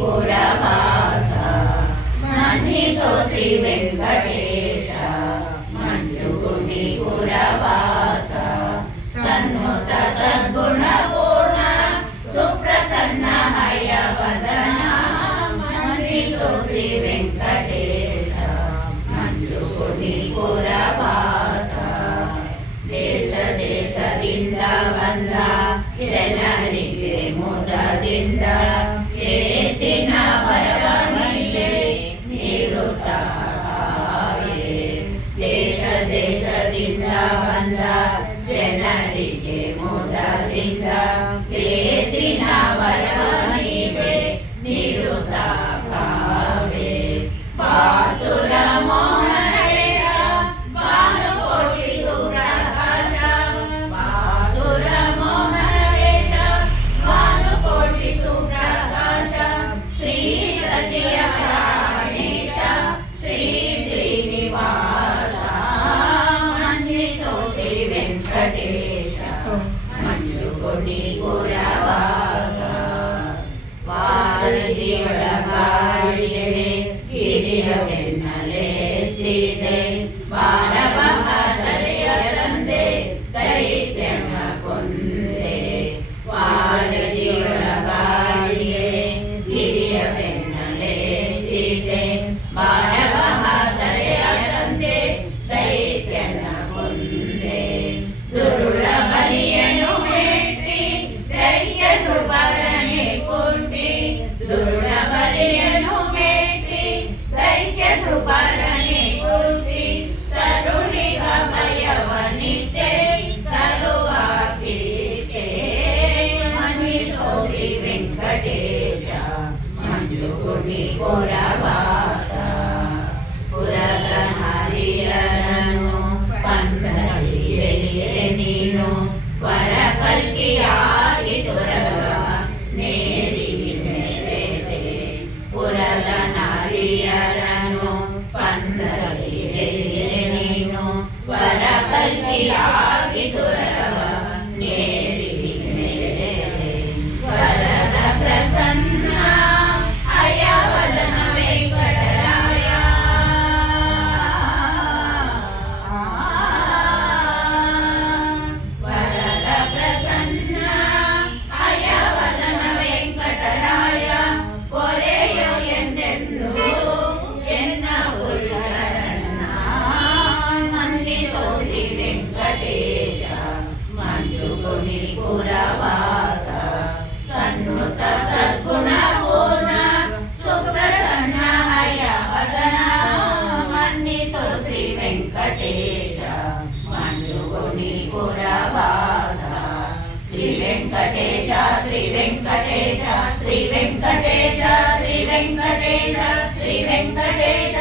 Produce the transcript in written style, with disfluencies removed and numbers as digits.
పురవాస మన్నితో శ్రీ వెంకటేశ మంజుగుని పురవాస సన్నుత సద్గుణ పూర్ణ సుప్రసన్న హయవదన మన్నితో శ్రీ వెంకటేశ ಮಂಜುಗುನಿ ಪುರವಾಸ ದೇಶ ದೇಶದಿಂದ ಬಂದ ಜನರಿಗೆ ಮುದದಿಂದ ಏಸಿನ ವರವನಿಗೆ ನೀಡುತ್ತಾಯೇ ದೇಶ ದೇಶದಿಂದ ಬಂದ ಜನರಿಗೆ ಮುದದಿಂದ ಏಸಿನ ವರವನಿಗೆ ನೀಡುತ್ತಾವೆ ಬಾಸುರ ಮೋಹನೇಶ ಭಾನುಕೋಟಿ ಸುಪ್ರಕಾಶ ಬಾಸುರ ಮೋಹನೇಶ ಭಾನುಕೋಟಿ ಸುಪ್ರಕಾಶ ಶ್ರೀ ಸತಿಯ ಪ್ರಾಣೇಶ ಶ್ರೀ ಶ್ರೀನಿವಾಸ ಮನ್ನಿಸೋ ಶ್ರೀ ವೆಂಕಟೇಶ ಮಂಜುಗುನಿ ಪುರವಾಸ ವಾರದಿಯೊಳಗಾಡಿಯಡೆ ಹಿರಿಯವೆನ್ನಲೆತ್ತಿದೆ ಬಾರಬಹದರೆಯ ತಂದೆ ದೈತ್ಯನ ಕೊಂದೆ ವಾರದಿಯೊಳಗಾಡಿಯಡೆ ಹಿರಿಯವೆನ್ನಲೆತ್ತಿದೆ ಬಾರಬಹದರೆಯ ತಂದೆ ದೈತ್ಯನ ಕೊಂದೆ ದುರುಳ ಬಲಿಯನು ಮೆಟ್ಟಿ ದೈತ್ಯನು ಬರನೆ ಕೊಟ್ಟಿ ದುರುಳ ಬಲಿಯನು ಮೆಟ್ಟಿ ದೈತ್ಯನು ಬರನೆ ಕೊಟ್ಟಿ ತರುಣಿಗ ಭಯವನಿದ್ದೆ ತರುವಾಗೀತೆ ಮನ್ನಿಸೋ ಶ್ರೀ ವೆಂಕಟೇಶ ಮಂಜುಗುನಿ ಪುರವಾಸ ಪುರದ ಹರಿಯರನು ಪಂದಲಿ ಎಳಿರೆ ನೀನು ವರ ಕಲ್ಕಿಯಾಗಿ ತೊರಗ ನೇರಿ ಮೇರೆದೆ ಪುರದ ನಾರಿಯರನು ಪಂದಲಿ ಎಳಿರೆ ನೀನು ವರ ಕಲ್ಕಿಯಾಗಿ ತೊರಗ ನೇರಿ ಮೇರೆದೆ ವರದ ಪ್ರಸನ್ನ ಹಯವದನ ವೆಂಕಟರಾಯ ವರದ ಪ್ರಸನ್ನ ಹಯವದನ ವೆಂಕಟರಾಯ ಪೊರೆಯೋ ಎಂದೆಂದು ಎನ್ನ ಶರಣ ಮನ್ನಿಸೋ ಶ್ರೀ ವೆಂಕಟೇಶ ಮಂಜುಗುನಿ ಪುರವಾಸ ಸನ್ನುತ ಸದ್ಗುಣ ಪೂರ್ಣ ಸುಪ್ರಸನ್ನ ಹಯವದನ ಮನ್ನಿಸೋ ಶ್ರೀ ವೆಂಕಟೇಶ ಮಂಜುಗುನಿ ಪುರವಾಸ ಶ್ರೀ ವೆಂಕಟೇಶ ಶ್ರೀ ವೆಂಕಟೇಶ ಶ್ರೀ ವೆಂಕಟೇಶ ಶ್ರೀ ವೆಂಕಟೇಶ ಶ್ರೀ ವೆಂಕಟೇಶ